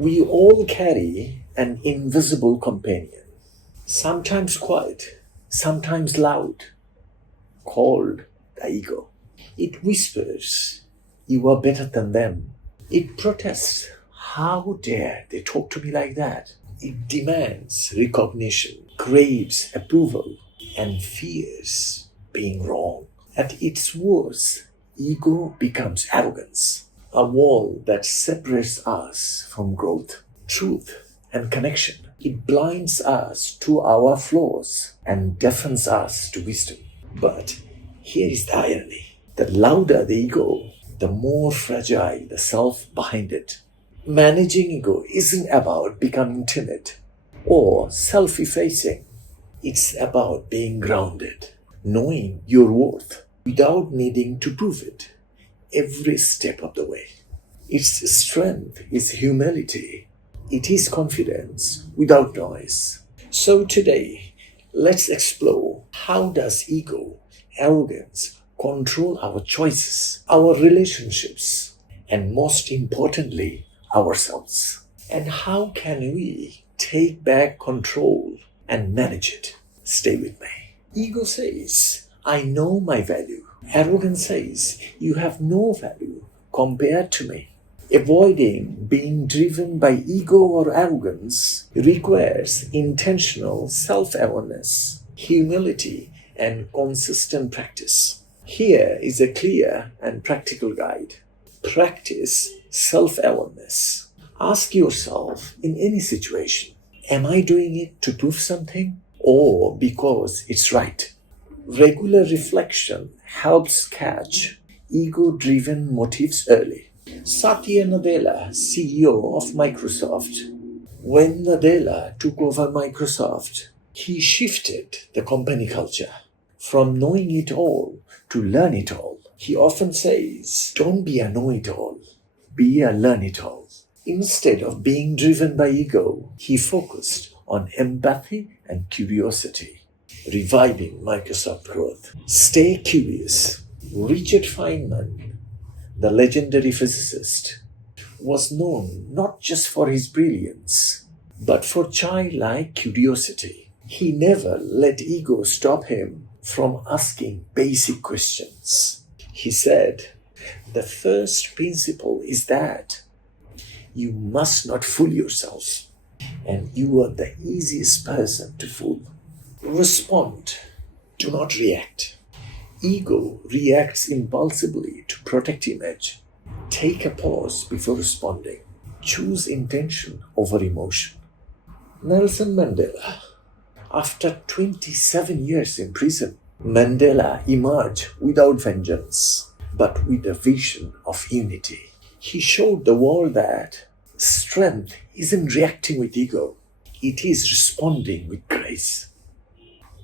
We all carry an invisible companion, sometimes quiet, sometimes loud, called the ego. It whispers, "You are better than them." It protests, "How dare they talk to me like that?" It demands recognition, craves approval, and fears being wrong. At its worst, ego becomes arrogance, a wall that separates us from growth, truth, and connection. It blinds us to our flaws and deafens us to wisdom. But here is the irony. The louder the ego, the more fragile the self behind it. Managing ego isn't about becoming timid or self-effacing. It's about being grounded, knowing your worth without needing to prove it every step of the way. Its strength is humility. It is confidence without noise. So today, let's explore how does ego, arrogance, control our choices, our relationships, and most importantly, ourselves. And how can we take back control and manage it? Stay with me. Ego says, "I know my value." Arrogance says, "You have no value compared to me." Avoiding being driven by ego or arrogance requires intentional self-awareness, humility, and consistent practice. Here is a clear and practical guide. Practice self-awareness. Ask yourself in any situation, am I doing it to prove something or because it's right? Regular reflection helps catch ego-driven motives early. Satya Nadella, CEO of Microsoft. When Nadella took over Microsoft, he shifted the company culture from knowing it all to learn it all. He often says, "Don't be a know-it-all, be a learn-it-all." Instead of being driven by ego, he focused on empathy and curiosity, reviving Microsoft growth. Stay curious. Richard Feynman, the legendary physicist, was known not just for his brilliance, but for childlike curiosity. He never let ego stop him from asking basic questions. He said, "The first principle is that you must not fool yourself, and you are the easiest person to fool. Respond, do not react." Ego reacts impulsively to protect image. Take a pause before responding. Choose intention over emotion. Nelson Mandela. After 27 years in prison, Mandela emerged without vengeance, but with a vision of unity. He showed the world that strength isn't reacting with ego, it is responding with grace.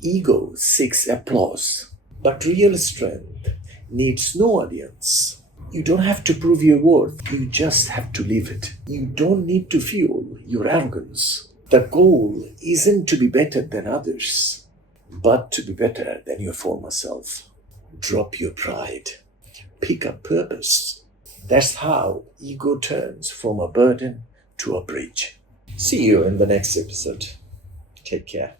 Ego seeks applause, but real strength needs no audience. You don't have to prove your worth, you just have to live it. You don't need to fuel your arrogance. The goal isn't to be better than others, but to be better than your former self. Drop your pride. Pick a purpose. That's how ego turns from a burden to a bridge. See you in the next episode. Take care.